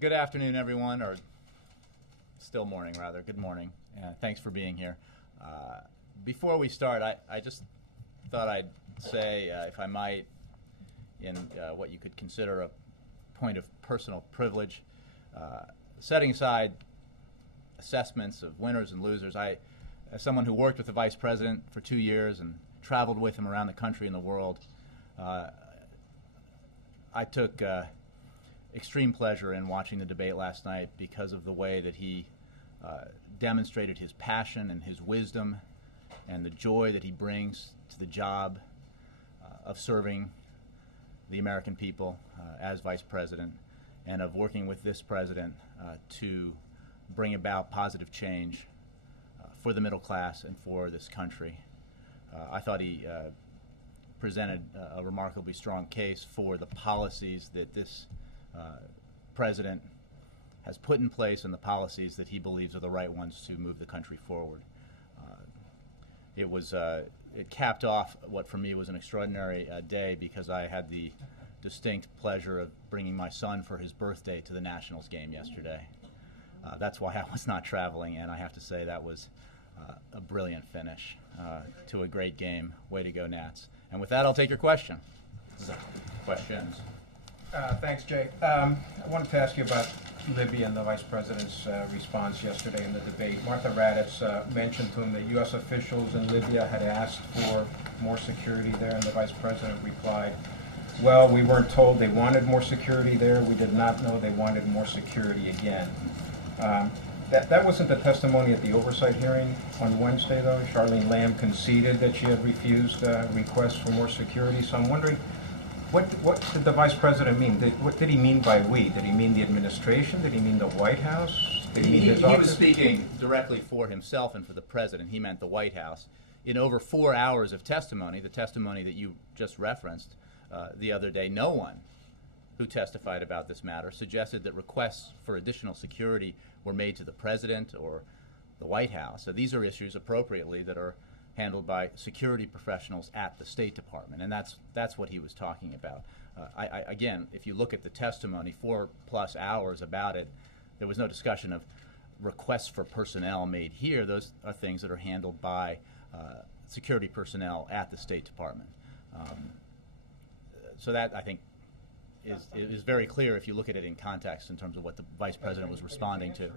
Good afternoon, everyone, or still morning, rather. Good morning. Thanks for being here. Before we start, I just thought I'd say, if I might, in what you could consider a point of personal privilege, setting aside assessments of winners and losers, as someone who worked with the Vice President for 2 years and traveled with him around the country and the world, I took extreme pleasure in watching the debate last night because of the way that he demonstrated his passion and his wisdom and the joy that he brings to the job of serving the American people as Vice President and of working with this President to bring about positive change for the middle class and for this country. I thought he presented a remarkably strong case for the policies that this President has put in place and the policies that he believes are the right ones to move the country forward. It capped off what for me was an extraordinary day because I had the distinct pleasure of bringing my son for his birthday to the Nationals game yesterday. That's why I was not traveling, and I have to say that was a brilliant finish to a great game. Way to go, Nats. And with that, I'll take your question. Questions? Thanks, Jay. I wanted to ask you about Libya and the Vice President's response yesterday in the debate. Martha Raddatz mentioned to him that U.S. officials in Libya had asked for more security there, and the Vice President replied, well, we weren't told they wanted more security there. We did not know they wanted more security again. That wasn't the testimony at the oversight hearing on Wednesday, though. Charlene Lamb conceded that she had refused requests for more security. So I'm wondering, what did the Vice President mean? What did he mean by we? Did he mean the administration? Did he mean the White House? Did he mean his office? He was speaking directly for himself and for the President. He meant the White House. In over 4 hours of testimony, the testimony that you just referenced the other day, no one who testified about this matter suggested that requests for additional security were made to the President or the White House. So these are issues appropriately that are handled by security professionals at the State Department, and that's what he was talking about. Again, if you look at the testimony, 4+ hours about it, there was no discussion of requests for personnel made here. Those are things that are handled by security personnel at the State Department. So that, I think, is very clear if you look at it in context in terms of what the Vice President was responding to.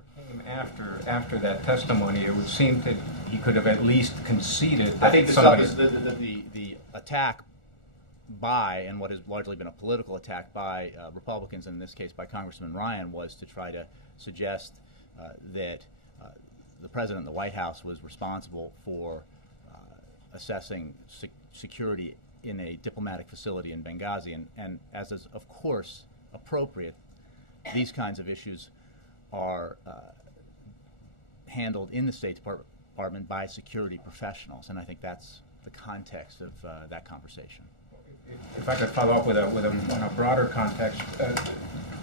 After that testimony, it would seem that he could have at least conceded that I think the attack by, and what has largely been a political attack by Republicans, in this case by Congressman Ryan, was to try to suggest that the President and the White House was responsible for assessing security in a diplomatic facility in Benghazi, and as is of course appropriate, these kinds of issues are handled in the State Department by security professionals, and I think that's the context of that conversation. If I could follow up with on a broader context,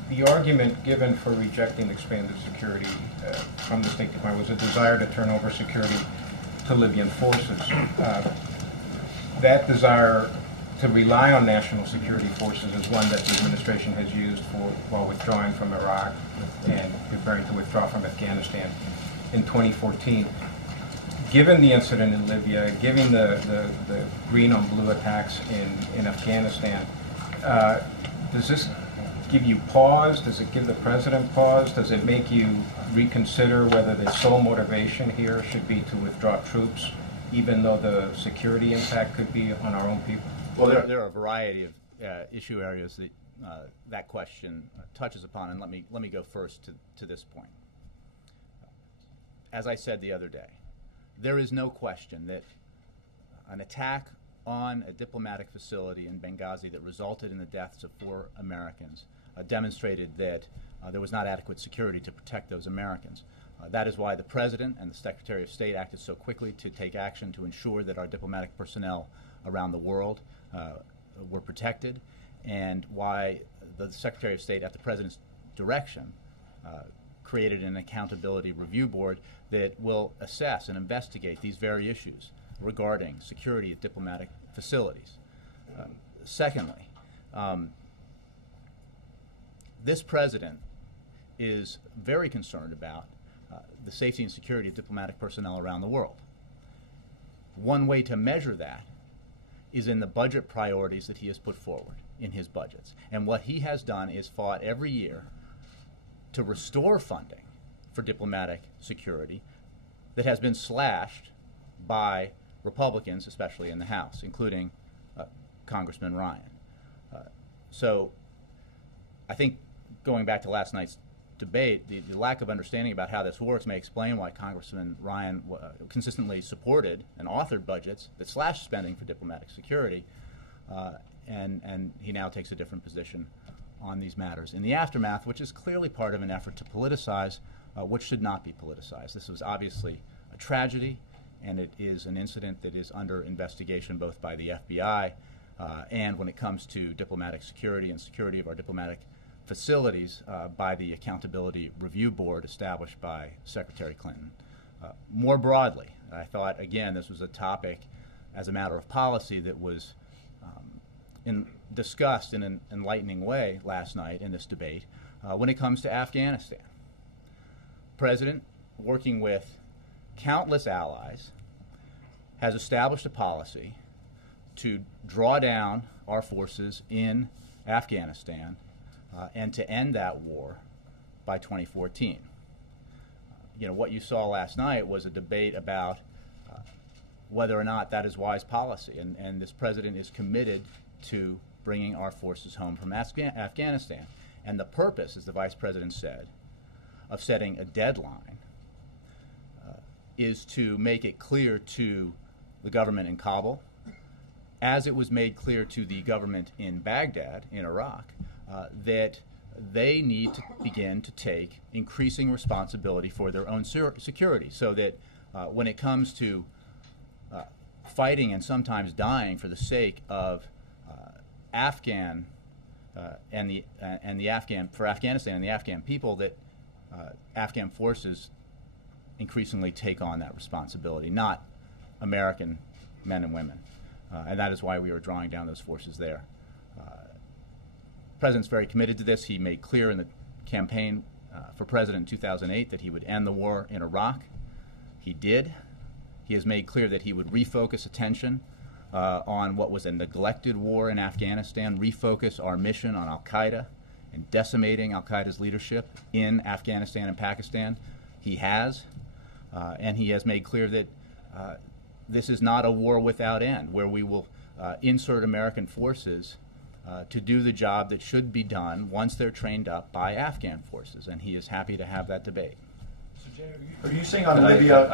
the argument given for rejecting expanded security from the State Department was a desire to turn over security to Libyan forces. That desire to rely on national security forces is one that the administration has used while withdrawing from Iraq and preparing to withdraw from Afghanistan in 2014. Given the incident in Libya, given the green on blue attacks in Afghanistan, does this give you pause? Does it give the President pause? Does it make you reconsider whether the sole motivation here should be to withdraw troops, even though the security impact could be on our own people? Well, there are a variety of issue areas that that question touches upon, and let me go first to this point. As I said the other day, there is no question that an attack on a diplomatic facility in Benghazi that resulted in the deaths of 4 Americans demonstrated that there was not adequate security to protect those Americans. That is why the President and the Secretary of State acted so quickly to take action to ensure that our diplomatic personnel around the world were protected, and why the Secretary of State, at the President's direction, created an accountability review board that will assess and investigate these very issues regarding security at diplomatic facilities. Secondly, this President is very concerned about the safety and security of diplomatic personnel around the world. One way to measure that is in the budget priorities that he has put forward in his budgets. And what he has done is fought every year to restore funding for diplomatic security that has been slashed by Republicans, especially in the House, including Congressman Ryan. So I think going back to last night's debate, the lack of understanding about how this works may explain why Congressman Ryan consistently supported and authored budgets that slashed spending for diplomatic security, and he now takes a different position on these matters in the aftermath, which is clearly part of an effort to politicize what should not be politicized. This was obviously a tragedy, and it is an incident that is under investigation both by the FBI and when it comes to diplomatic security and security of our diplomatic facilities by the Accountability Review Board established by Secretary Clinton. More broadly, I thought, again, this was a topic as a matter of policy that was discussed in an enlightening way last night in this debate when it comes to Afghanistan. President, working with countless allies, has established a policy to draw down our forces in Afghanistan and to end that war by 2014. What you saw last night was a debate about whether or not that is wise policy, and this president is committed to bringing our forces home from Afghanistan. And the purpose, as the vice president said, of setting a deadline is to make it clear to the government in Kabul, as it was made clear to the government in Baghdad, in Iraq, that they need to begin to take increasing responsibility for their own security, so that when it comes to fighting and sometimes dying for the sake of Afghanistan and the Afghan people, that Afghan forces increasingly take on that responsibility, not American men and women. And that is why we are drawing down those forces there. The President's very committed to this. He made clear in the campaign for President in 2008 that he would end the war in Iraq. He did. He has made clear that he would refocus attention on what was a neglected war in Afghanistan, refocus our mission on al-Qaeda and decimating al-Qaeda's leadership in Afghanistan and Pakistan. He has. And he has made clear that this is not a war without end, where we will insert American forces to do the job that should be done once they're trained up by Afghan forces, and he is happy to have that debate. So, Jay, are you saying on Libya?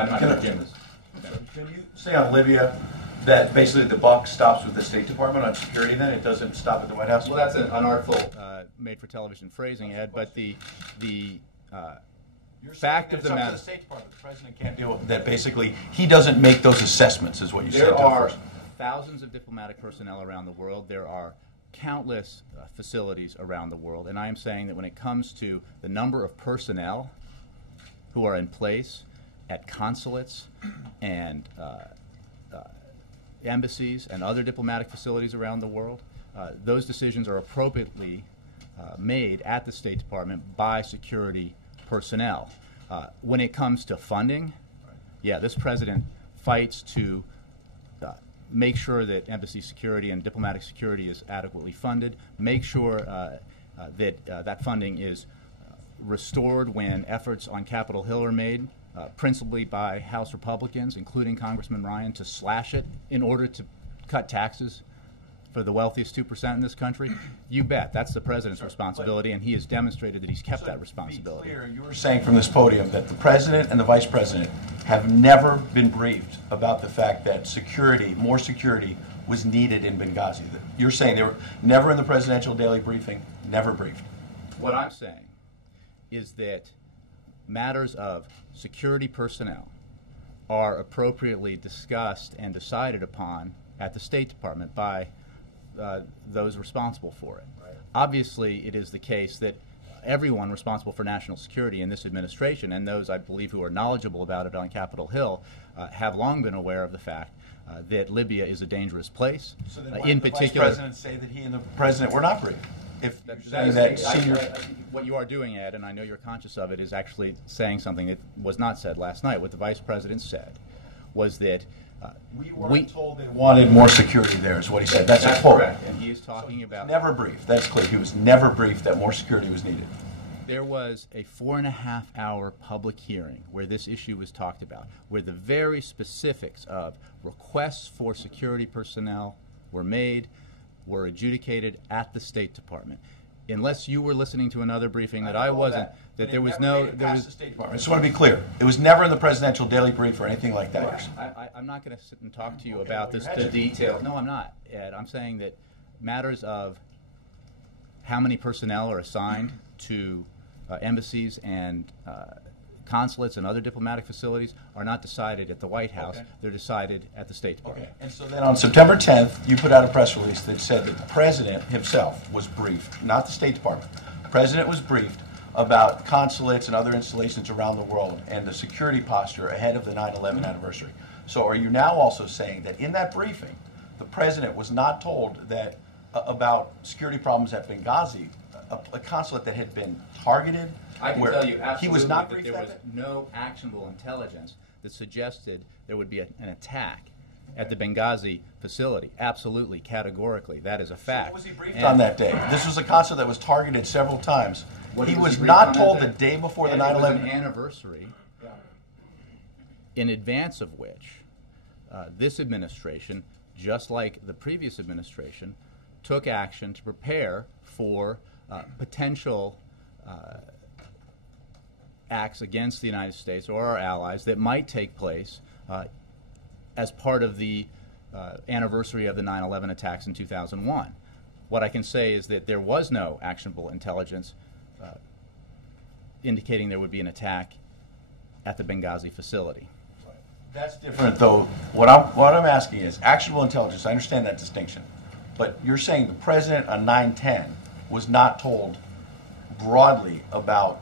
Can you say on Libya that basically the buck stops with the State Department on security? Then it doesn't stop at the White House. Well, that's an unartful, made-for-television phrasing, Ed. But the fact of the matter, the State Department, the president can't deal with that. Basically, he doesn't make those assessments, is what you said. There are thousands of diplomatic personnel around the world. There are countless facilities around the world, and I am saying that when it comes to the number of personnel who are in place at consulates and embassies and other diplomatic facilities around the world, those decisions are appropriately made at the State Department by security personnel. When it comes to funding, yeah, this president fights to make sure that embassy security and diplomatic security is adequately funded, make sure that that funding is restored when efforts on Capitol Hill are made, principally by House Republicans, including Congressman Ryan, to slash it in order to cut taxes for the wealthiest 2% in this country. You bet. That's the president's responsibility, and he has demonstrated that he's kept that responsibility. To be clear, you were saying from this podium that the president and the vice president have never been briefed about the fact that security, more security, was needed in Benghazi. You're saying they were never in the presidential daily briefing, never briefed. What I'm saying is that matters of security personnel are appropriately discussed and decided upon at the State Department by those responsible for it. Right. Obviously, it is the case that everyone responsible for national security in this administration, and those, I believe, who are knowledgeable about it on Capitol Hill, have long been aware of the fact that Libya is a dangerous place. So then why did the vice president say that he and the president were not briefed? if you're That saying is that senior... what you are doing, Ed, and I know you're conscious of it, is actually saying something that was not said last night. What the Vice President said was that We weren't told they wanted more security there, is what he said. That's a quote. correct, and he is talking about... Never briefed. That's clear. He was never briefed that more security was needed. There was a 4.5-hour public hearing where this issue was talked about, where the very specifics of requests for security personnel were made, were adjudicated at the State Department. Unless you were listening to another briefing that I wasn't, that there was no... The State Department. I just want to be clear. It was never in the presidential daily brief or anything like that. I'm not going to sit and talk to you about the details. No, I'm not, Ed. I'm saying that matters of how many personnel are assigned to embassies and consulates and other diplomatic facilities are not decided at the White House. Okay. They're decided at the State Department. Okay. And so then on September 10th, you put out a press release that said that the president himself was briefed, not the State Department. The president was briefed about consulates and other installations around the world and the security posture ahead of the 9/11 anniversary. So are you now also saying that in that briefing, the president was not told that about security problems at Benghazi, a consulate that had been targeted? I can where tell you absolutely he was not that briefed there was that? no actionable intelligence that suggested there would be an attack at the Benghazi facility. Absolutely, categorically. That is a fact. So what was he briefed on that day? This was a consulate that was targeted several times. He was briefed not on told that the day before the And it was 9/11. an anniversary in advance of which this administration, just like the previous administration, took action to prepare for potential acts against the United States or our allies that might take place as part of the anniversary of the 9/11 attacks in 2001. What I can say is that there was no actionable intelligence indicating there would be an attack at the Benghazi facility. That's different, though. What I'm asking is actionable intelligence. I understand that distinction, but you're saying the president on 9/10 was not told broadly about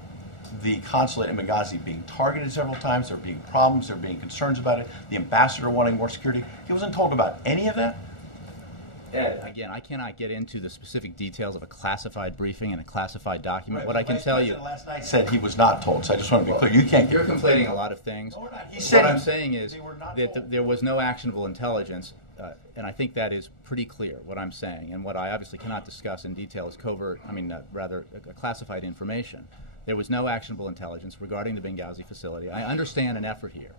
the consulate in Benghazi being targeted several times, there being problems, there being concerns about it, the ambassador wanting more security. He wasn't told about any of that? Ed, again, I cannot get into the specific details of a classified briefing and a classified document. Right, What I can tell you... The Vice President last night said he was not told, so I just want to be clear. You can't... You're conflating a lot of things. No, we're not. He What said I'm saying is that told. there was no actionable intelligence, and I think that is pretty clear, what I'm saying. And what I obviously cannot discuss in detail is classified information. There was no actionable intelligence regarding the Benghazi facility. I understand an effort here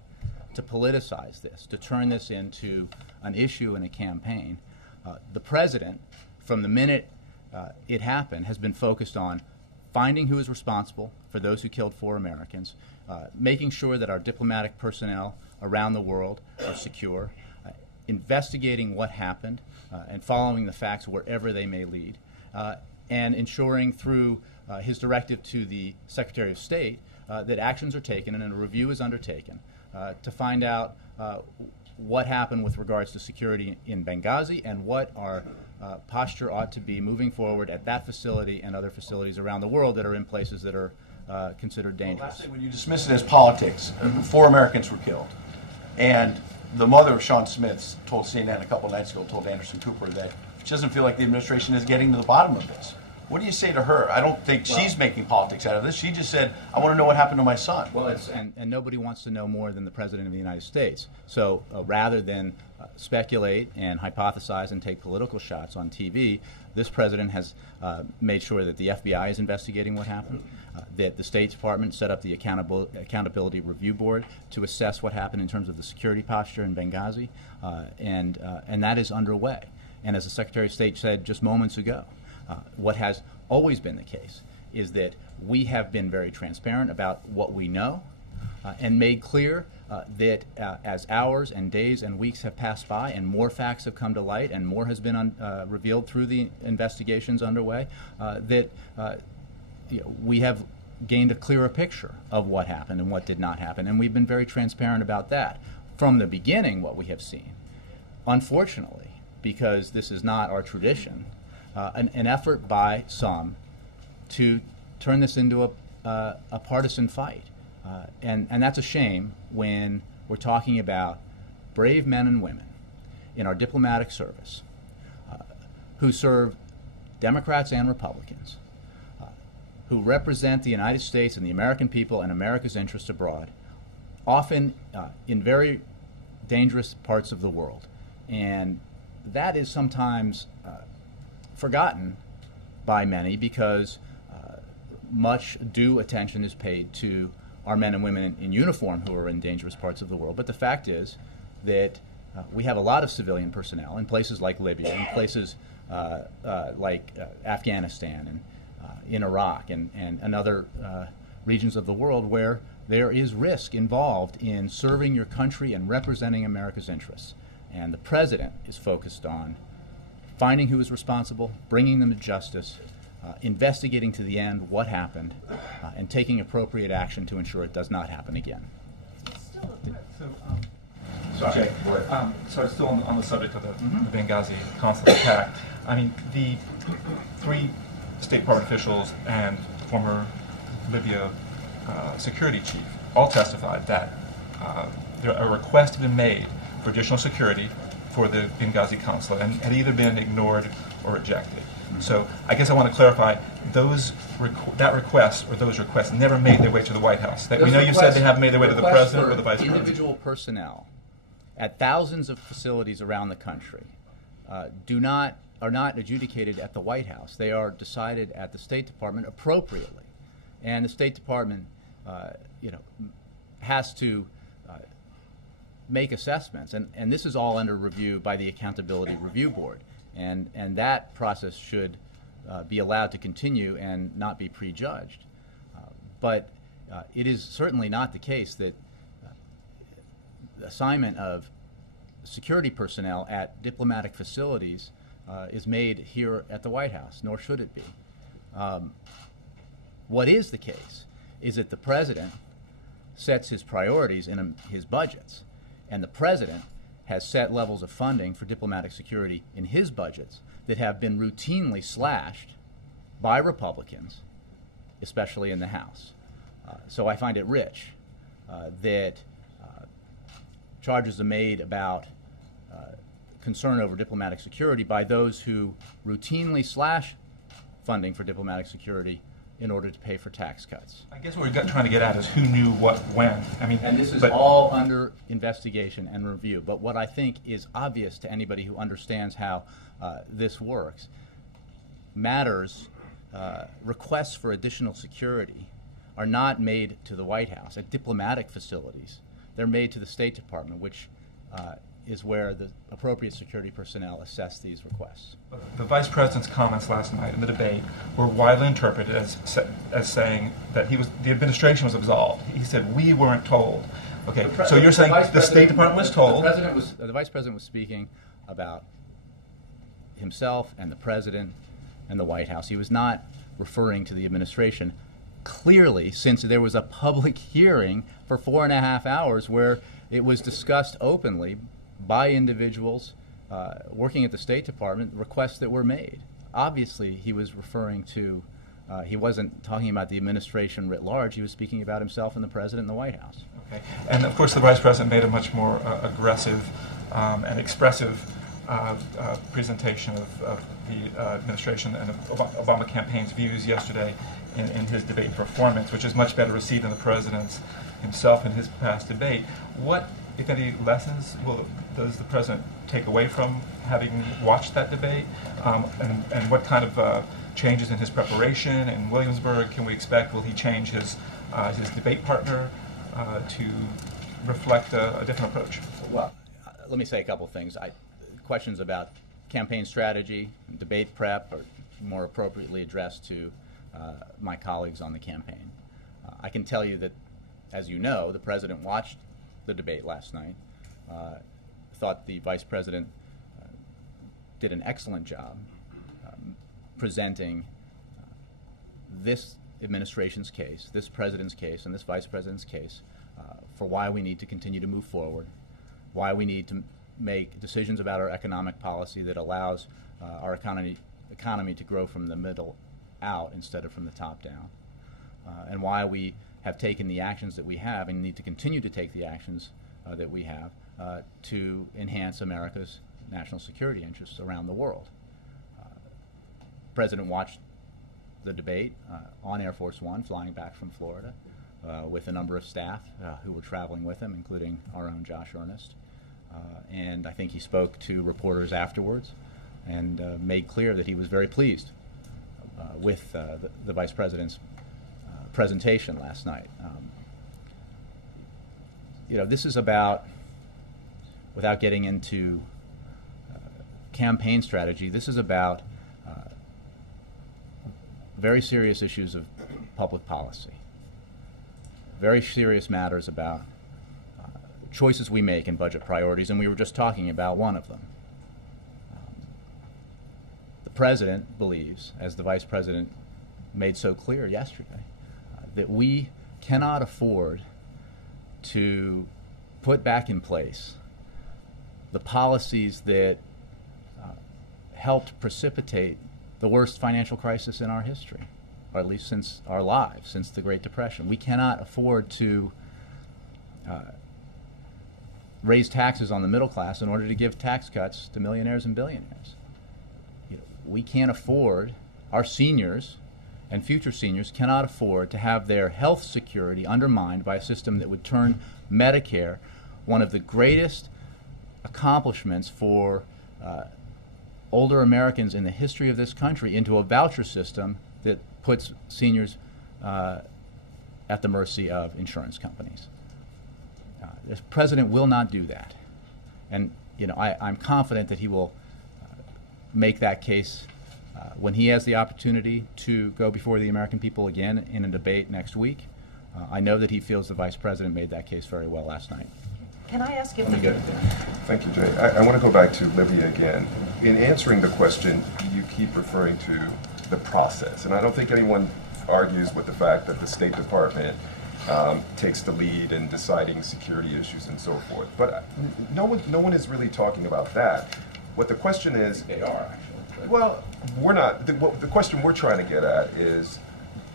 to politicize this, to turn this into an issue in a campaign. The president, from the minute it happened, has been focused on finding who is responsible for those who killed 4 Americans, making sure that our diplomatic personnel around the world are secure, investigating what happened and following the facts wherever they may lead, and ensuring through his directive to the Secretary of State that actions are taken and a review is undertaken to find out what happened with regards to security in Benghazi and what our posture ought to be moving forward at that facility and other facilities around the world that are in places that are considered dangerous. Lastly, when you dismiss it as politics, 4 Americans were killed. And the mother of Sean Smith told CNN a couple nights ago, told Anderson Cooper, that she doesn't feel like the administration is getting to the bottom of this. What do you say to her? I don't think she's making politics out of this. She just said, I want to know what happened to my son. Well, and nobody wants to know more than the President of the United States. So rather than speculate and hypothesize and take political shots on TV, this President has made sure that the FBI is investigating what happened, that the State Department set up the Accountability Review Board to assess what happened in terms of the security posture in Benghazi, and that is underway. And as the Secretary of State said just moments ago, what has always been the case is that we have been very transparent about what we know and made clear that as hours and days and weeks have passed by and more facts have come to light and more has been revealed through the investigations underway, that we have gained a clearer picture of what happened and what did not happen. And we've been very transparent about that. From the beginning, what we have seen, unfortunately, because this is not our tradition, an effort by some to turn this into a partisan fight. And that's a shame when we're talking about brave men and women in our diplomatic service who serve Democrats and Republicans, who represent the United States and the American people and America's interests abroad, often in very dangerous parts of the world. And that is sometimes forgotten by many because much due attention is paid to our men and women in uniform who are in dangerous parts of the world. But the fact is that we have a lot of civilian personnel in places like Libya, in places like Afghanistan and in Iraq and other regions of the world where there is risk involved in serving your country and representing America's interests. And the President is focused on finding who is responsible, bringing them to justice, investigating to the end what happened, and taking appropriate action to ensure it does not happen again. Sorry. So still on the subject of the Benghazi consulate attack. I mean, the 3 State Department officials and former Libya security chief all testified that a request had been made for additional security for the Benghazi consulate and had either been ignored or rejected. So I guess I want to clarify, that request or those requests never made their way to the White House. We know you said they have made their way to the President or the Vice President. Individual personnel at thousands of facilities around the country are not adjudicated at the White House. They are decided at the State Department appropriately. And the State Department has to make assessments. And this is all under review by the Accountability Review Board. And that process should be allowed to continue and not be prejudged. But it is certainly not the case that the assignment of security personnel at diplomatic facilities is made here at the White House, nor should it be. What is the case is that the President sets his priorities in his budgets, and the President has set levels of funding for diplomatic security in his budgets that have been routinely slashed by Republicans, especially in the House. So I find it rich that charges are made about concern over diplomatic security by those who routinely slash funding for diplomatic security in order to pay for tax cuts. I guess what we're trying to get at is who knew what when. I mean, and this is all under investigation and review. But what I think is obvious to anybody who understands how this works, requests for additional security are not made to the White House at diplomatic facilities. They're made to the State Department, which is where the appropriate security personnel assess these requests. The Vice President's comments last night in the debate were widely interpreted as saying that the administration was absolved. He said, we weren't told. Okay, so you're saying the State Department was told. The Vice President was speaking about himself and the President and the White House. He was not referring to the administration. Clearly, since there was a public hearing for 4.5 hours where it was discussed openly by individuals working at the State Department, requests that were made. Obviously, he was referring to, he wasn't talking about the administration writ large, he was speaking about himself and the President and the White House. Okay. And of course, the Vice President made a much more aggressive and expressive presentation of the administration and Obama campaign's views yesterday in his debate performance, which is much better received than the President's himself in his past debate. What, if any, lessons does the President take away from having watched that debate? And what kind of changes in his preparation in Williamsburg can we expect? Will he change his debate partner to reflect a different approach? Well, let me say a couple things. Questions about campaign strategy, debate prep are more appropriately addressed to my colleagues on the campaign. I can tell you that, as you know, the President watched the debate last night, thought the Vice President did an excellent job presenting this administration's case, this President's case, and this Vice President's case for why we need to continue to move forward, why we need to make decisions about our economic policy that allows our economy to grow from the middle out instead of from the top down, and why we have taken the actions that we have and need to continue to take the actions that we have to enhance America's national security interests around the world. President watched the debate on Air Force One, flying back from Florida, with a number of staff who were traveling with him, including our own Josh Earnest. And I think he spoke to reporters afterwards and made clear that he was very pleased with the Vice President's presentation last night. This is about, without getting into campaign strategy, this is about very serious issues of public policy, very serious matters about choices we make in budget priorities, and we were just talking about one of them. The President believes, as the Vice President made so clear yesterday, that we cannot afford to put back in place the policies that helped precipitate the worst financial crisis in our history, or at least since our lives, since the Great Depression. We cannot afford to raise taxes on the middle class in order to give tax cuts to millionaires and billionaires. We can't afford, our seniors and future seniors cannot afford to have their health security undermined by a system that would turn Medicare, one of the greatest accomplishments for older Americans in the history of this country, into a voucher system that puts seniors at the mercy of insurance companies. The President will not do that. And I'm confident that he will make that case when he has the opportunity to go before the American people again in a debate next week. I know that he feels the Vice President made that case very well last night. Can I ask if Thank you, Jay. I want to go back to Libya again. In answering the question, you keep referring to the process, and I don't think anyone argues with the fact that the State Department takes the lead in deciding security issues and so forth. But no one is really talking about that. What the question is, They are, actually. well, we're not. The question we're trying to get at is,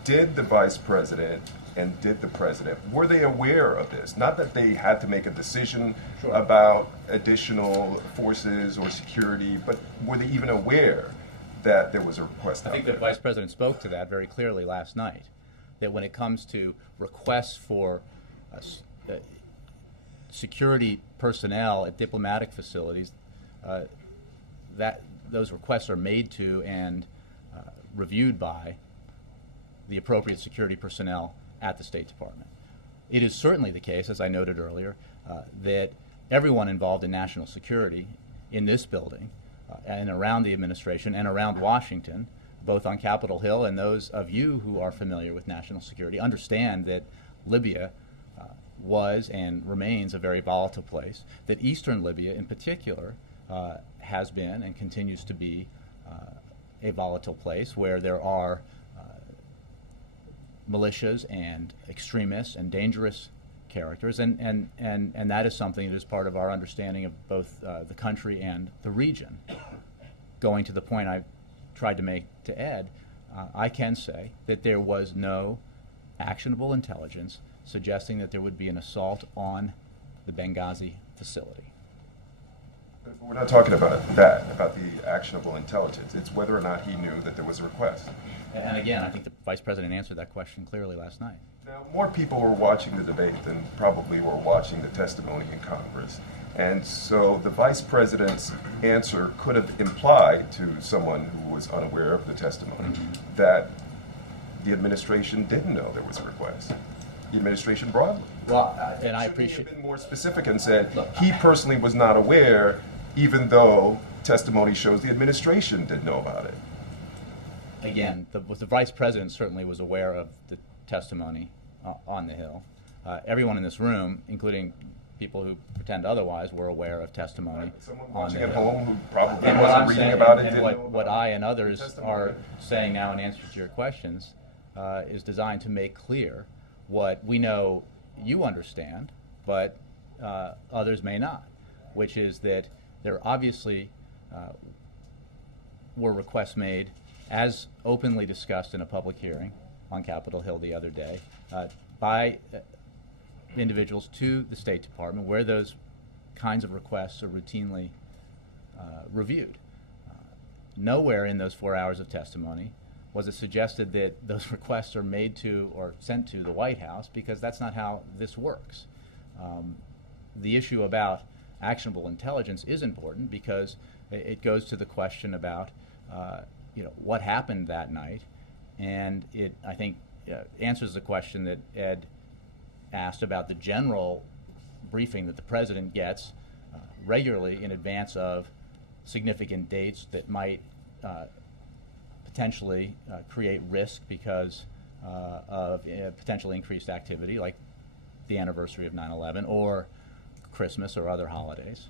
did the Vice President and did the President, were they aware of this? Not that they had to make a decision Sure. about additional forces or security, but were they even aware that there was a request I out think there? the Vice President spoke to that very clearly last night, that when it comes to requests for security personnel at diplomatic facilities, that those requests are made to and reviewed by the appropriate security personnel at the State Department. It is certainly the case, as I noted earlier, that everyone involved in national security in this building and around the administration and around Washington, both on Capitol Hill and those of you who are familiar with national security, understand that Libya was and remains a very volatile place, that eastern Libya in particular has been and continues to be a volatile place where there are militias and extremists and dangerous characters, and that is something that is part of our understanding of both the country and the region. Going to the point I tried to make to Ed, I can say that there was no actionable intelligence suggesting that there would be an assault on the Benghazi facility. But we're not talking about that, about the actionable intelligence. It's whether or not he knew that there was a request. And again, I think the Vice President answered that question clearly last night. Now, more people were watching the debate than probably were watching the testimony in Congress. And so the Vice President's answer could have implied to someone who was unaware of the testimony that the administration didn't know there was a request. The administration broadly. Well, and I Should appreciate. he have been more specific and said Look, he personally was not aware, even though testimony shows the administration did know about it. Again, the Vice President certainly was aware of the testimony on the Hill. Everyone in this room, including people who pretend otherwise, were aware of testimony Someone on watching the at Hill. home who probably And what I'm wasn't reading saying, about it and didn't know what about I it. and others testimony. are saying now in answer to your questions is designed to make clear what we know you understand, but others may not, which is that there obviously were requests made, as openly discussed in a public hearing on Capitol Hill the other day, by individuals to the State Department, where those kinds of requests are routinely reviewed. nowhere in those 4 hours of testimony was it suggested that those requests are made to or sent to the White House, because that's not how this works. The issue about actionable intelligence is important because it goes to the question about what happened that night, and it, I think, answers the question that Ed asked about the general briefing that the president gets regularly in advance of significant dates that might potentially create risk because of potentially increased activity, like the anniversary of 9/11 or Christmas or other holidays.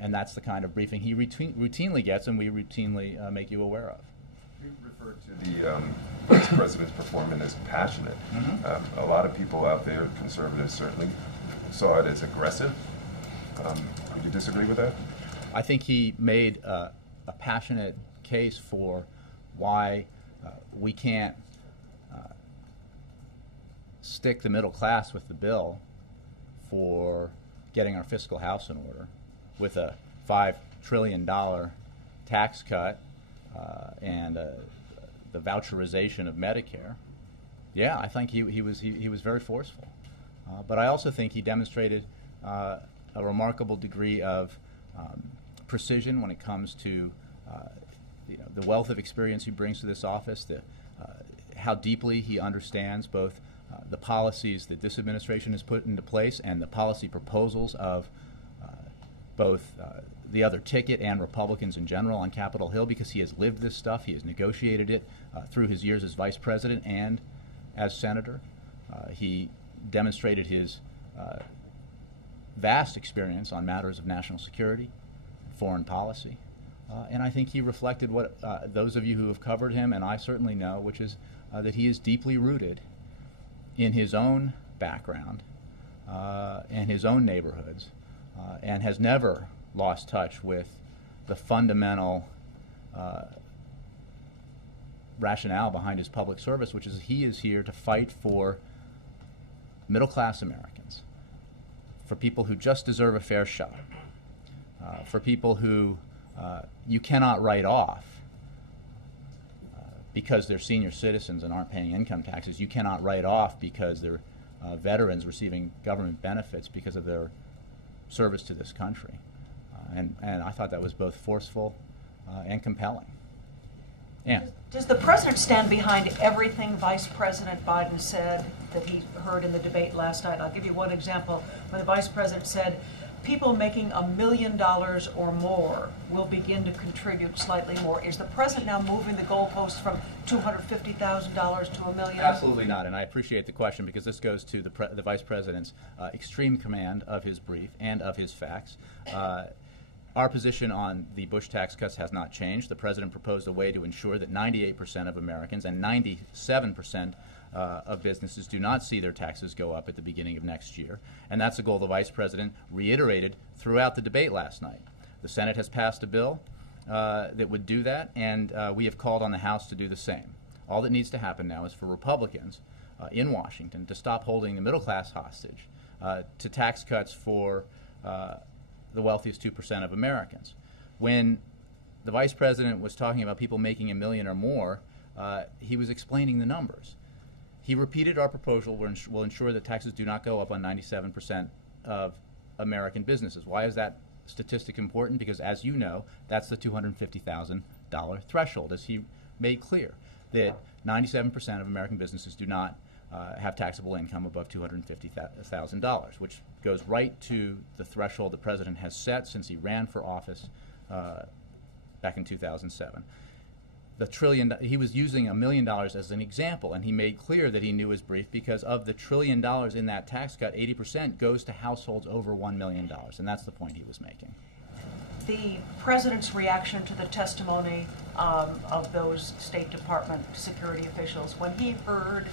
And that's the kind of briefing he routinely gets, and we routinely make you aware of. You referred to the Vice President's performance as passionate. Mm-hmm. A lot of people out there, conservatives certainly, saw it as aggressive. Would you disagree with that? I think he made a passionate case for why we can't stick the middle class with the bill for getting our fiscal house in order with a $5 trillion tax cut and the voucherization of Medicare. Yeah, I think he was very forceful. But I also think he demonstrated a remarkable degree of precision when it comes to the wealth of experience he brings to this office, how deeply he understands both the policies that this administration has put into place and the policy proposals of both the other ticket and Republicans in general on Capitol Hill, because he has lived this stuff. He has negotiated it through his years as vice president and as senator. He demonstrated his vast experience on matters of national security, foreign policy. And I think he reflected what those of you who have covered him, and I certainly know, which is that he is deeply rooted in his own background and his own neighborhoods, and has never lost touch with the fundamental rationale behind his public service, which is he is here to fight for middle-class Americans, for people who just deserve a fair shot, for people who you cannot write off because they're senior citizens and aren't paying income taxes. You cannot write off because they're veterans receiving government benefits because of their service to this country. And I thought that was both forceful and compelling. Yeah. Does the president stand behind everything Vice President Biden said that he heard in the debate last night? I'll give you one example. When the Vice President said, people making $1 million or more will begin to contribute slightly more. Is the president now moving the goalposts from $250,000 to $1 million? Absolutely not, and I appreciate the question because this goes to the Vice President's extreme command of his brief and of his facts. Our position on the Bush tax cuts has not changed. The president proposed a way to ensure that 98% of Americans and 97% of businesses do not see their taxes go up at the beginning of next year. And that's a goal the Vice President reiterated throughout the debate last night. The Senate has passed a bill that would do that, and we have called on the House to do the same. All that needs to happen now is for Republicans in Washington to stop holding the middle class hostage to tax cuts for the wealthiest 2% of Americans. When the Vice President was talking about people making $1 million or more, he was explaining the numbers. He repeated our proposal will ensure that taxes do not go up on 97% of American businesses. Why is that statistic important? Because, as you know, that's the $250,000 threshold, as he made clear, that 97% of American businesses do not have taxable income above $250,000, which goes right to the threshold the president has set since he ran for office back in 2007. The trillion, he was using $1 million as an example, and he made clear that he knew his brief because of the $1 trillion in that tax cut, 80% goes to households over $1 million, and that's the point he was making. The president's reaction to the testimony of those State Department security officials, when he heard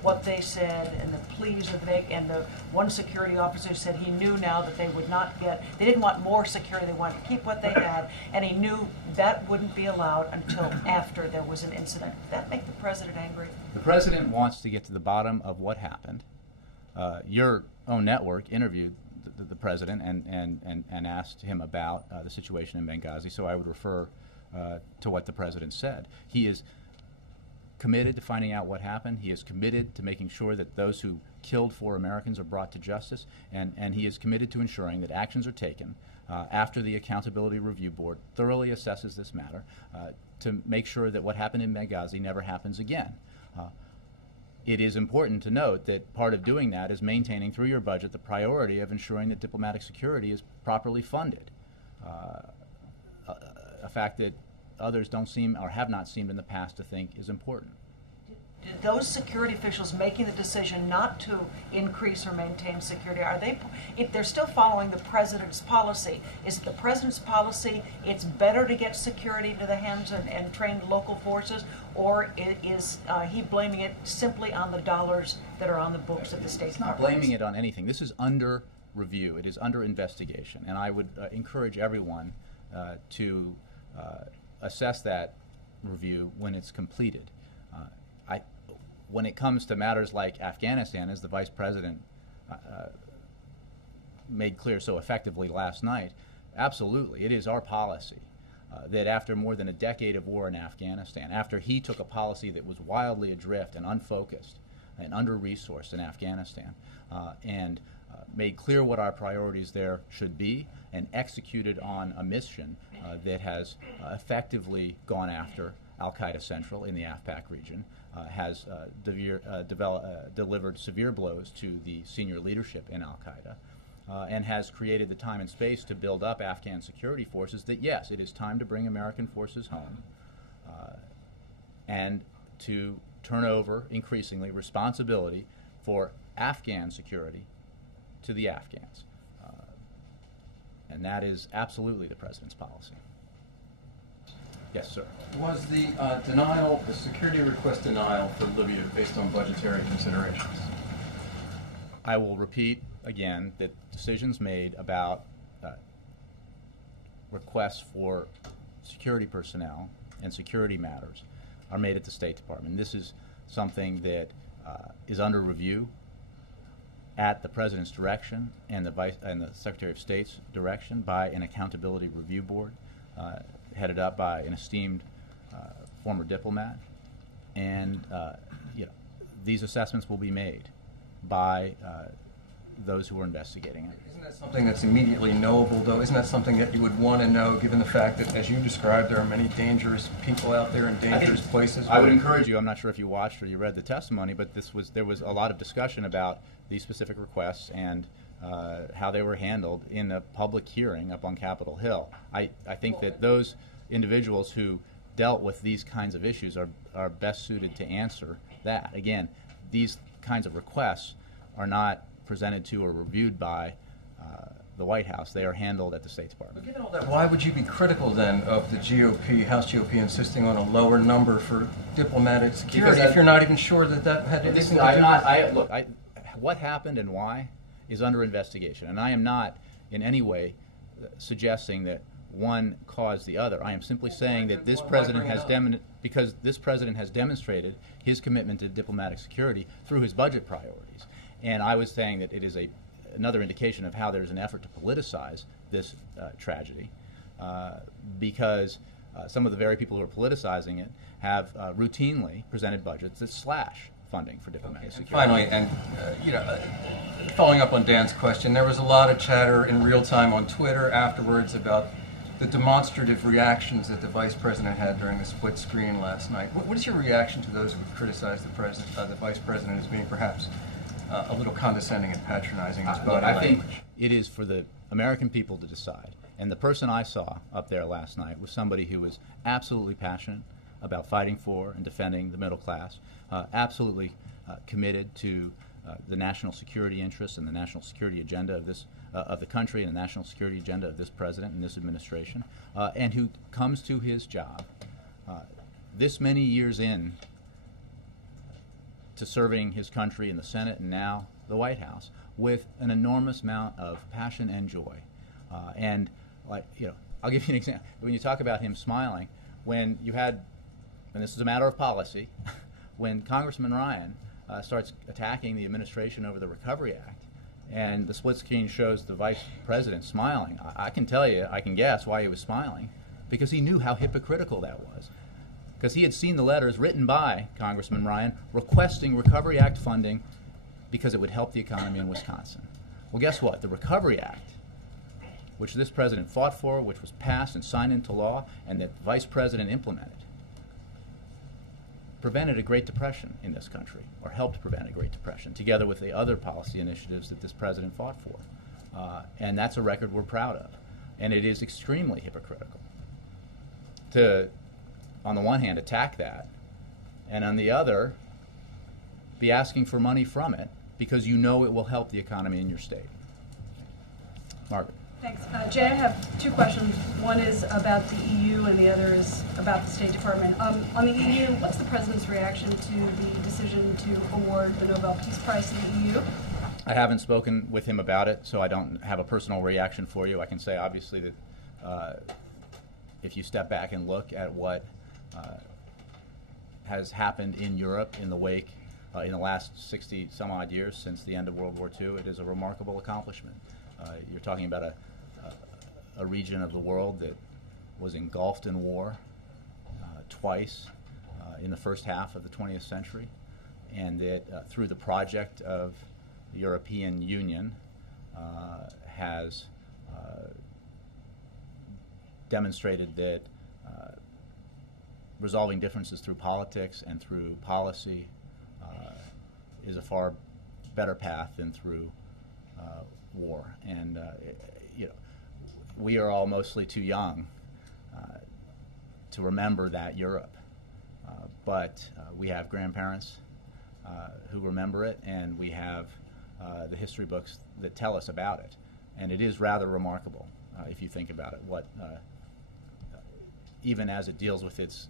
what they said and the pleas of the one security officer said he knew now that they would not get, they didn't want more security, they wanted to keep what they had, and he knew that wouldn't be allowed until after there was an incident. Did that make the president angry? The president wants to get to the bottom of what happened. Your own network interviewed the president and asked him about the situation in Benghazi, so I would refer to what the president said. He is committed to finding out what happened. He is committed to making sure that those who killed 4 Americans are brought to justice, and he is committed to ensuring that actions are taken after the Accountability Review Board thoroughly assesses this matter to make sure that what happened in Benghazi never happens again. It is important to note that part of doing that is maintaining through your budget the priority of ensuring that diplomatic security is properly funded, a fact that others don't seem or have not seemed in the past to think is important. Did those security officials making the decision not to increase or maintain security, are they, if they're still following the president's policy, is it the president's policy it's better to get security to the hands and train local forces, or is he blaming it simply on the dollars that are on the books of the State Department? Not blaming it on anything. This is under review. It is under investigation, and I would encourage everyone to assess that review when it's completed. When it comes to matters like Afghanistan, as the Vice President made clear so effectively last night, absolutely, it is our policy that after more than a decade of war in Afghanistan, after he took a policy that was wildly adrift and unfocused and under-resourced in Afghanistan, and made clear what our priorities there should be, and executed on a mission that has effectively gone after Al-Qaeda Central in the AfPak region, has delivered severe blows to the senior leadership in Al-Qaeda, and has created the time and space to build up Afghan security forces that, yes, it is time to bring American forces home and to turn over increasingly responsibility for Afghan security to the Afghans. And that is absolutely the President's policy. Yes, sir. Was the denial, the security request denial for Libya based on budgetary considerations? I will repeat again that decisions made about requests for security personnel and security matters are made at the State Department. This is something that is under review at the President's direction and the Secretary of State's direction by an Accountability Review Board headed up by an esteemed former diplomat. And these assessments will be made by those who are investigating it. Isn't that something that's immediately knowable, though? Isn't that something that you would want to know, given the fact that, as you described, there are many dangerous people out there in dangerous places? I would encourage you, I'm not sure if you watched or you read the testimony, but there was a lot of discussion about these specific requests and how they were handled in a public hearing up on Capitol Hill. I think that those individuals who dealt with these kinds of issues are best suited to answer that. Again, these kinds of requests are not presented to or reviewed by the White House. They are handled at the State Department. But given all that, why would you be critical then of the GOP, House GOP, insisting on a lower number for diplomatic security if you're not even sure that that had anything to do with it? What happened and why is under investigation, and I am not in any way suggesting that one caused the other. I am simply saying that this president has because this president has demonstrated his commitment to diplomatic security through his budget priorities. And I was saying that it is another indication of how there's an effort to politicize this tragedy, because some of the very people who are politicizing it have routinely presented budgets that slash funding for diplomatic security. Finally, and following up on Dan's question, there was a lot of chatter in real time on Twitter afterwards about the demonstrative reactions that the Vice President had during the split screen last night. What is your reaction to those who would criticize the Vice President as being perhaps a little condescending and patronizing his body language? I think it is for the American people to decide. And the person I saw up there last night was somebody who was absolutely passionate about fighting for and defending the middle class, absolutely committed to the national security interests and the national security agenda of this of the country and the national security agenda of this president and this administration, and who comes to his job this many years in to serving his country in the Senate and now the White House with an enormous amount of passion and joy. And I'll give you an example. When you talk about him smiling, when this is a matter of policy, when Congressman Ryan starts attacking the administration over the Recovery Act, and the split screen shows the Vice President smiling, I can tell you, I can guess why he was smiling. because he knew how hypocritical that was. Because he had seen the letters written by Congressman Ryan requesting Recovery Act funding because it would help the economy in Wisconsin. Well, guess what? The Recovery Act, which this president fought for, which was passed and signed into law, and that the vice president implemented, prevented a Great Depression in this country, or helped prevent a Great Depression, together with the other policy initiatives that this president fought for. And that's a record we're proud of. And it is extremely hypocritical to, on the one hand, attack that, and on the other, be asking for money from it because you know it will help the economy in your state. Margaret. Thanks. Jay, I have two questions. One is about the EU and the other is about the State Department. On the EU, what's the President's reaction to the decision to award the Nobel Peace Prize to the EU? I haven't spoken with him about it, so I don't have a personal reaction for you. I can say, obviously, that if you step back and look at what has happened in Europe in the wake, in the last 60 some odd years since the end of World War II, it is a remarkable accomplishment. You're talking about a region of the world that was engulfed in war twice in the first half of the 20th century, and that through the project of the European Union has demonstrated that resolving differences through politics and through policy is a far better path than through war. And you know, we are all mostly too young to remember that Europe, but we have grandparents who remember it, and we have the history books that tell us about it. And it is rather remarkable if you think about it, what even as it deals with its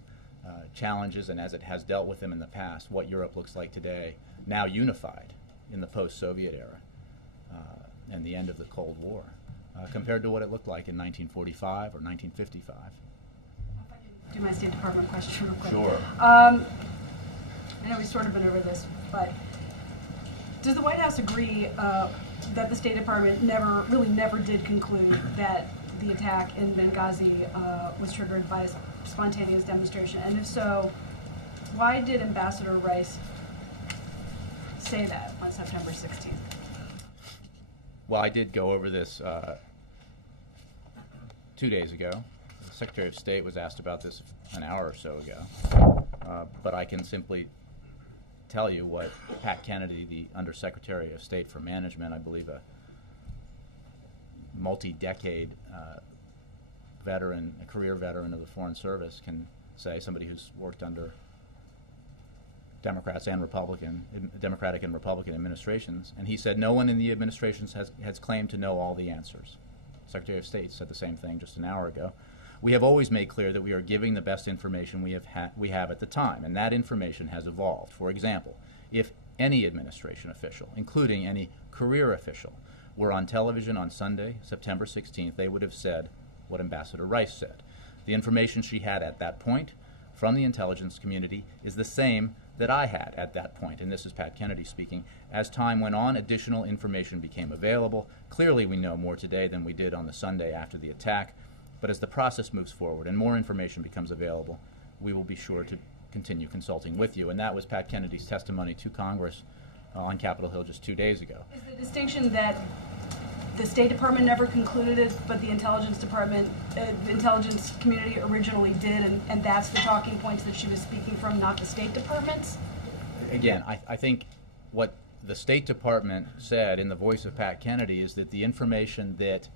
challenges and as it has dealt with them in the past, what Europe looks like today, now unified in the post-Soviet era and the end of the Cold War, compared to what it looked like in 1945 or 1955. If I can do my State Department question real quick. Sure. I know we've sort of been over this, but does the White House agree that the State Department never did conclude that the attack in Benghazi was triggered by a spontaneous demonstration? And if so, why did Ambassador Rice say that on September 16th? Well, I did go over this 2 days ago. The Secretary of State was asked about this an hour or so ago. But I can simply tell you what Pat Kennedy, the Undersecretary of State for Management, I believe a multi-decade veteran, a career veteran of the Foreign Service, can say, somebody who's worked under Democratic and Republican administrations, and he said no one in the administrations has claimed to know all the answers. Secretary of State said the same thing just an hour ago. We have always made clear that we are giving the best information we have at the time, and that information has evolved. For example, if any administration official, including any career official, were on television on Sunday, September 16th, they would have said what Ambassador Rice said. The information she had at that point from the intelligence community is the same that I had at that point, and this is Pat Kennedy speaking. As time went on, additional information became available. Clearly we know more today than we did on the Sunday after the attack, but as the process moves forward and more information becomes available, we will be sure to continue consulting with you. And that was Pat Kennedy's testimony to Congress on Capitol Hill just 2 days ago. Is the distinction that the State Department never concluded it, but the Intelligence Department, the intelligence community originally did, and that's the talking points that she was speaking from, not the State Department's? Again, I think what the State Department said in the voice of Pat Kennedy is that the information that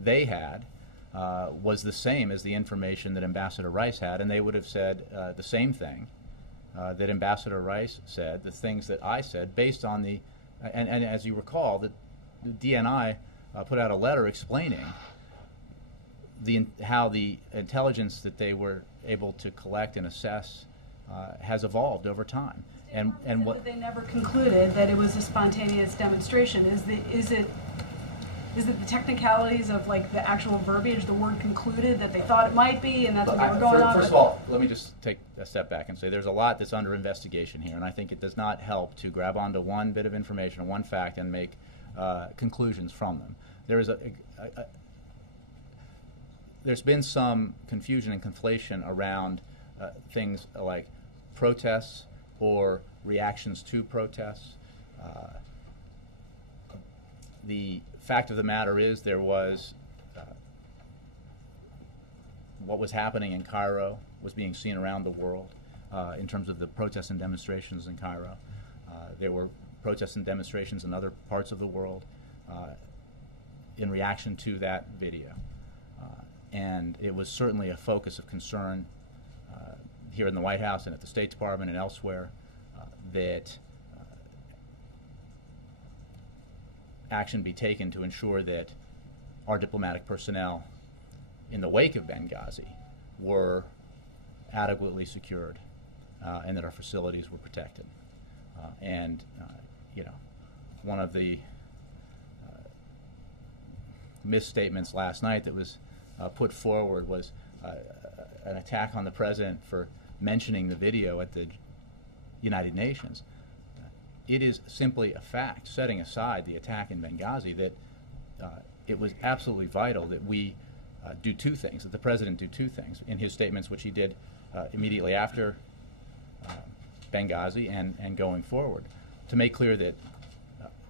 they had was the same as the information that Ambassador Rice had, and they would have said the same thing that Ambassador Rice said, the things that I said, based on the, and as you recall, the DNI put out a letter explaining how the intelligence that they were able to collect and assess has evolved over time. And what they never concluded that it was a spontaneous demonstration. Is it the technicalities of like the actual verbiage, the word concluded, that they thought it might be, and that's what they were going on? First of all, let me just take a step back and say there's a lot that's under investigation here, and I think it does not help to grab onto one bit of information, one fact, and make conclusions from them. There is there's been some confusion and conflation around things like protests or reactions to protests. The fact of the matter is there was what was happening in Cairo was being seen around the world in terms of the protests and demonstrations in Cairo. There were protests and demonstrations in other parts of the world in reaction to that video. And it was certainly a focus of concern here in the White House and at the State Department and elsewhere that action be taken to ensure that our diplomatic personnel in the wake of Benghazi were adequately secured and that our facilities were protected. You know, one of the misstatements last night that was put forward was an attack on the president for mentioning the video at the United Nations. It is simply a fact, setting aside the attack in Benghazi, that it was absolutely vital that we do two things, that the president do two things in his statements, which he did immediately after Benghazi and going forward, to make clear that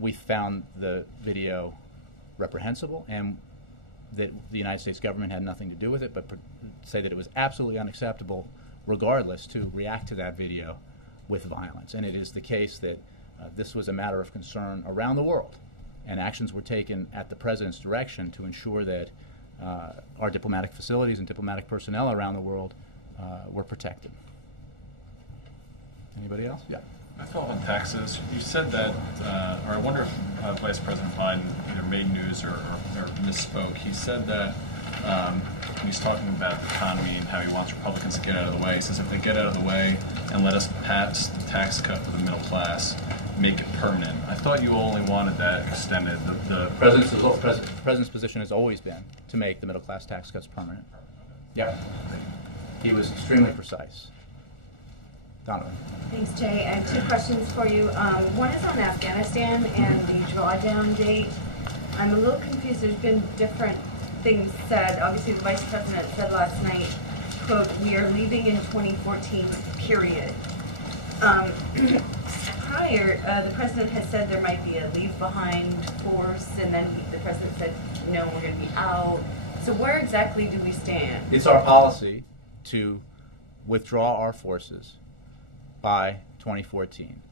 we found the video reprehensible and that the United States government had nothing to do with it, but say that it was absolutely unacceptable regardless to react to that video with violence. And it is the case that this was a matter of concern around the world, and actions were taken at the president's direction to ensure that our diplomatic facilities and diplomatic personnel around the world were protected. Anybody else? Yeah. I follow up on taxes. You said that, or I wonder if Vice President Biden either made news or misspoke. He said that when he's talking about the economy and how he wants Republicans to get out of the way, he says if they get out of the way and let us pass the tax cut for the middle class, make it permanent. I thought you only wanted that extended. The President's position has always been to make the middle class tax cuts permanent. Yeah. He was extremely precise. Donovan. Thanks, Jay. I have two questions for you. One is on Afghanistan and the drawdown date. I'm a little confused. There's been different things said. Obviously, the Vice President said last night, quote, "We are leaving in 2014, period." Prior, the President has said there might be a leave-behind force, and then the President said, no, we're going to be out. So where exactly do we stand? It's our policy to withdraw our forces by 2014.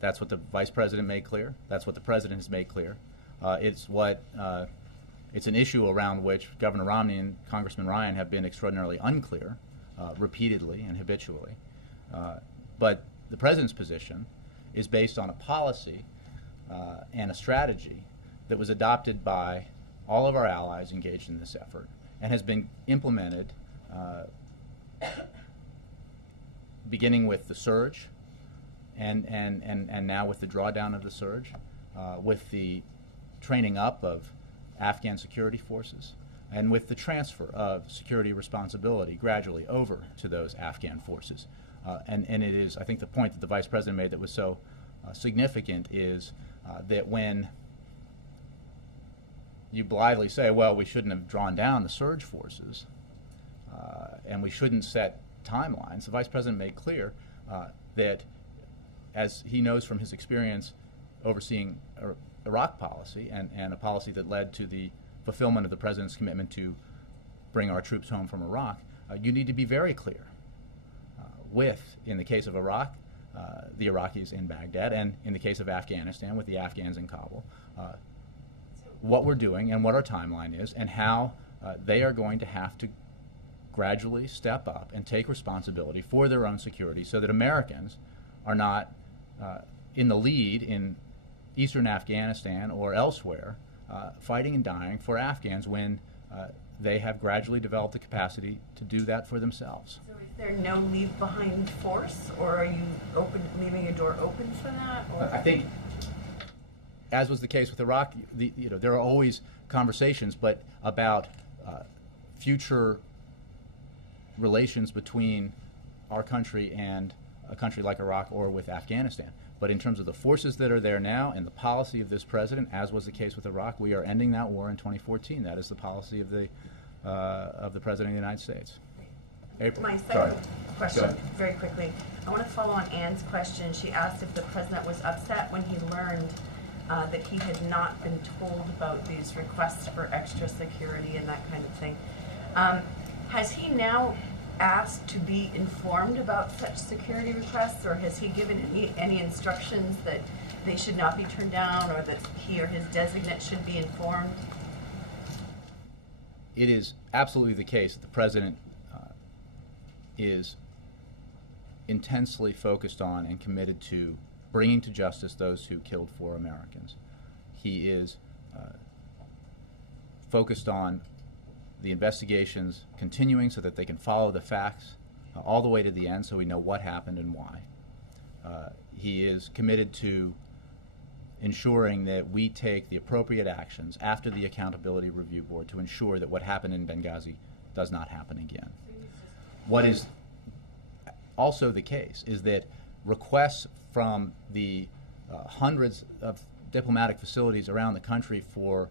That's what the Vice President made clear. That's what the President has made clear. It's an issue around which Governor Romney and Congressman Ryan have been extraordinarily unclear, repeatedly and habitually. But the President's position is based on a policy and a strategy that was adopted by all of our allies engaged in this effort and has been implemented beginning with the surge and now with the drawdown of the surge, with the training up of Afghan security forces, and with the transfer of security responsibility gradually over to those Afghan forces. And it is, I think, the point that the Vice President made that was so significant is that when you blithely say, well, we shouldn't have drawn down the surge forces and we shouldn't set timelines, the Vice President made clear that, as he knows from his experience overseeing Iraq policy and a policy that led to the fulfillment of the President's commitment to bring our troops home from Iraq, you need to be very clear with, in the case of Iraq, the Iraqis in Baghdad, and in the case of Afghanistan, with the Afghans in Kabul, what we're doing and what our timeline is and how they are going to have to gradually step up and take responsibility for their own security so that Americans are not in the lead in eastern Afghanistan or elsewhere fighting and dying for Afghans when they have gradually developed the capacity to do that for themselves. So is there no leave-behind force, or are you leaving a door open for that? Or? I think, as was the case with Iraq, there are always conversations, but about future relations between our country and a country like Iraq or with Afghanistan. But in terms of the forces that are there now and the policy of this President, as was the case with Iraq, we are ending that war in 2014. That is the policy of the of the President of the United States. April. My Sorry. second question, very quickly. I want to follow on Anne's question. She asked if the president was upset when he learned that he had not been told about these requests for extra security and that kind of thing. Has he now asked to be informed about such security requests, or has he given any instructions that they should not be turned down, or that he or his designate should be informed? It is absolutely the case that the President is intensely focused on and committed to bringing to justice those who killed 4 Americans. He is focused on the investigations continuing so that they can follow the facts all the way to the end so we know what happened and why. He is committed to ensuring that we take the appropriate actions after the Accountability Review Board to ensure that what happened in Benghazi does not happen again. What is also the case is that requests from the hundreds of diplomatic facilities around the country for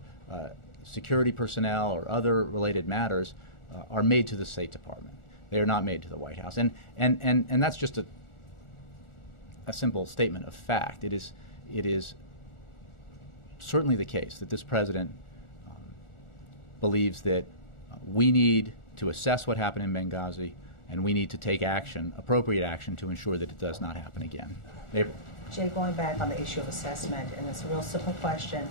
security personnel or other related matters are made to the State Department. They are not made to the White House. And that's just a simple statement of fact. It is certainly the case that this president believes that we need to assess what happened in Benghazi, and we need to take action, appropriate action, to ensure that it does not happen again. April. Jay, going back on the issue of assessment, and it's a real simple question.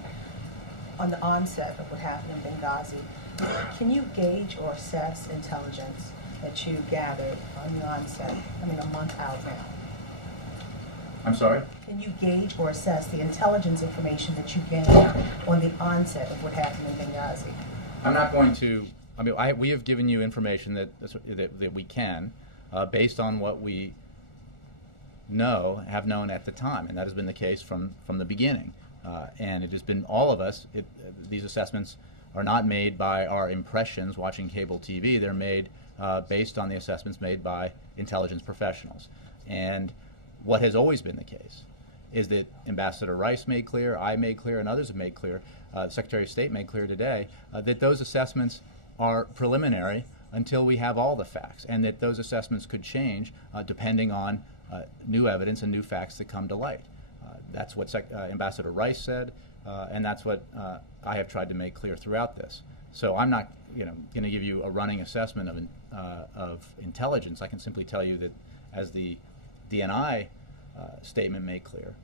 On the onset of what happened in Benghazi, can you gauge or assess intelligence that you gathered on the onset, a month out now? I'm sorry? Can you gauge or assess the intelligence information that you gained on the onset of what happened in Benghazi? I'm not going to. We have given you information that we can, based on what we have known at the time, and that has been the case from the beginning. And it has been all of us. These assessments are not made by our impressions watching cable TV. They're made based on the assessments made by intelligence professionals. And what has always been the case is that Ambassador Rice made clear, I made clear, and others have made clear, the Secretary of State made clear today, that those assessments are preliminary until we have all the facts, and that those assessments could change depending on new evidence and new facts that come to light. That's what Ambassador Rice said, and that's what I have tried to make clear throughout this. So I'm not, going to give you a running assessment of intelligence. I can simply tell you that, as the DNI statement made clear,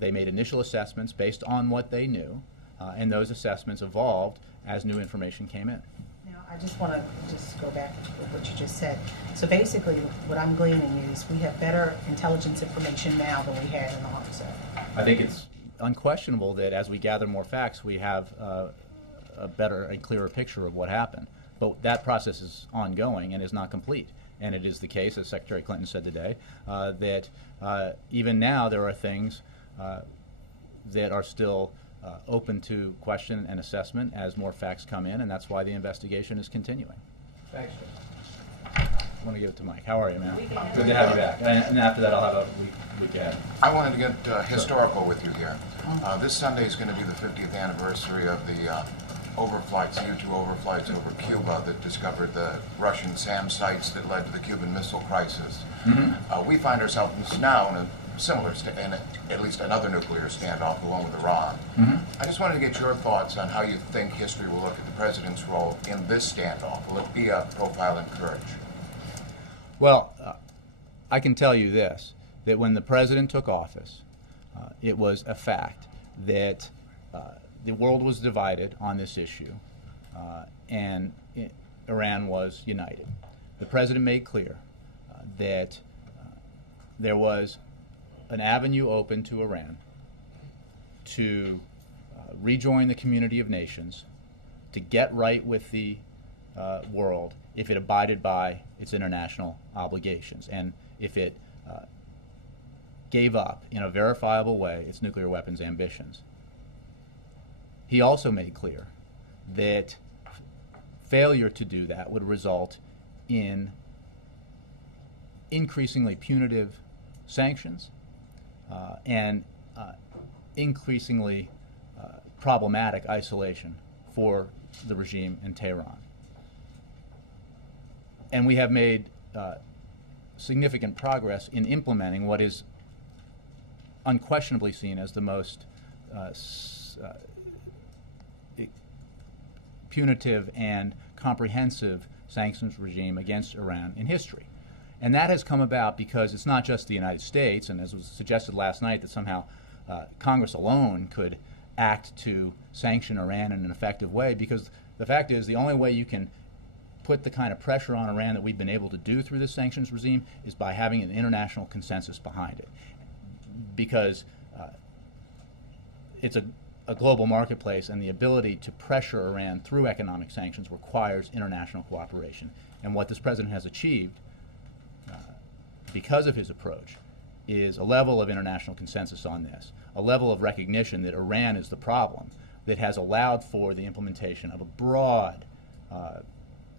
they made initial assessments based on what they knew, and those assessments evolved as new information came in. Now, I just want to go back to what you just said. So basically, what I'm gleaning is we have better intelligence information now than we had in the onset. I think it's unquestionable that as we gather more facts, we have a better and clearer picture of what happened. But that process is ongoing and is not complete. And it is the case, as Secretary Clinton said today, that even now there are things that are still open to question and assessment as more facts come in, and that's why the investigation is continuing. Thanks. I want to give it to Mike. How are you, man? Good to have you back. And after that, I'll have a week ahead. I wanted to get historical with you here. This Sunday is going to be the 50th anniversary of the overflights, U-2 overflights over Cuba that discovered the Russian SAM sites that led to the Cuban Missile Crisis. We find ourselves now in a similar, in at least another nuclear standoff along with Iran. I just wanted to get your thoughts on how you think history will look at the president's role in this standoff. Will it be a profile in courage? Well, I can tell you this, that when the president took office, it was a fact that the world was divided on this issue, and Iran was united. The president made clear that there was an avenue open to Iran to rejoin the community of nations, to get right with the world if it abided by its international obligations, and if it gave up in a verifiable way its nuclear weapons ambitions. He also made clear that failure to do that would result in increasingly punitive sanctions and increasingly problematic isolation for the regime in Tehran. and we have made significant progress in implementing what is unquestionably seen as the most punitive and comprehensive sanctions regime against Iran in history. And that has come about because it's not just the United States, and as was suggested last night, that somehow Congress alone could act to sanction Iran in an effective way, because the fact is the only way you can put the kind of pressure on Iran that we've been able to do through this sanctions regime is by having an international consensus behind it. Because it's a global marketplace, and the ability to pressure Iran through economic sanctions requires international cooperation. And what this president has achieved, because of his approach, is a level of international consensus on this, a level of recognition that Iran is the problem that has allowed for the implementation of a broad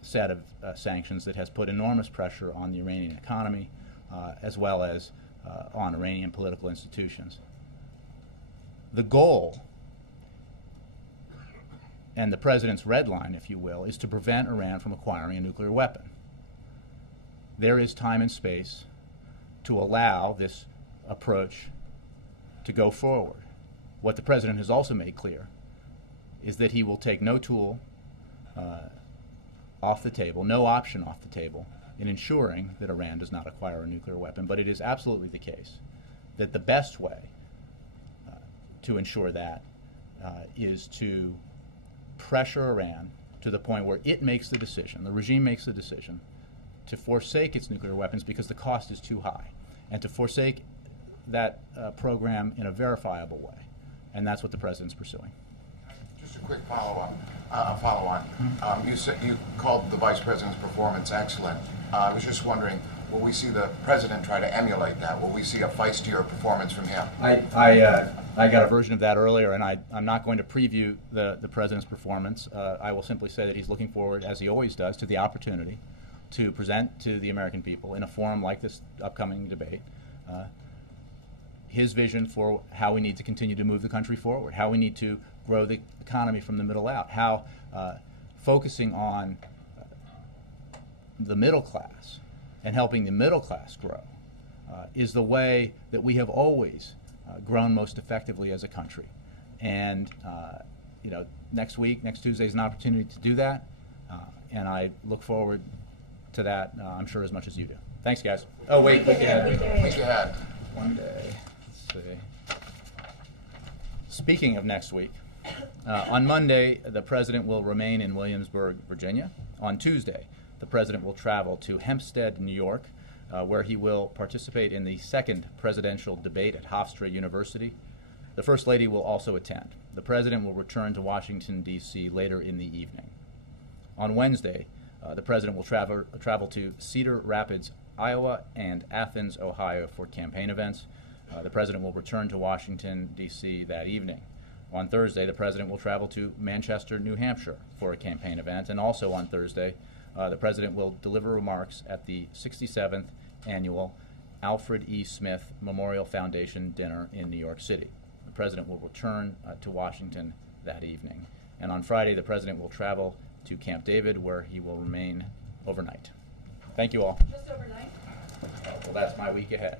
set of sanctions that has put enormous pressure on the Iranian economy as well as on Iranian political institutions. The goal, and the president's red line, if you will, is to prevent Iran from acquiring a nuclear weapon. There is time and space to allow this approach to go forward. What the president has also made clear is that he will take no tool off the table, no option off the table, in ensuring that Iran does not acquire a nuclear weapon. But it is absolutely the case that the best way to ensure that is to pressure Iran to the point where it makes the decision, the regime makes the decision, to forsake its nuclear weapons because the cost is too high, and to forsake that program in a verifiable way. And that's what the president's pursuing. Just a quick follow-on. You said you called the vice president's performance excellent. I was just wondering, will we see the president try to emulate that? Will we see a feistier performance from him? I got a version of that earlier, and I'm not going to preview the president's performance. I will simply say that he's looking forward, as he always does, to the opportunity to present to the American people in a forum like this upcoming debate his vision for how we need to continue to move the country forward, how we need to grow the economy from the middle out, how focusing on the middle class and helping the middle class grow is the way that we have always grown most effectively as a country. And next Tuesday is an opportunity to do that, and I look forward to that, I'm sure, as much as you do. Thanks, guys. Oh, wait, week ahead. One day. Let's see. Speaking of next week, on Monday, the president will remain in Williamsburg, Virginia. On Tuesday, the president will travel to Hempstead, New York, where he will participate in the second presidential debate at Hofstra University. The First Lady will also attend. The president will return to Washington, D.C. later in the evening. On Wednesday, the president will travel to Cedar Rapids, Iowa, and Athens, Ohio for campaign events. The president will return to Washington, D.C. that evening. On Thursday, the president will travel to Manchester, New Hampshire for a campaign event. And also on Thursday, the president will deliver remarks at the 67th annual Alfred E. Smith Memorial Foundation dinner in New York City. The president will return to Washington that evening. And on Friday, the president will travel to Camp David, where he will remain overnight. Thank you all. Just overnight? Well, that's my week ahead.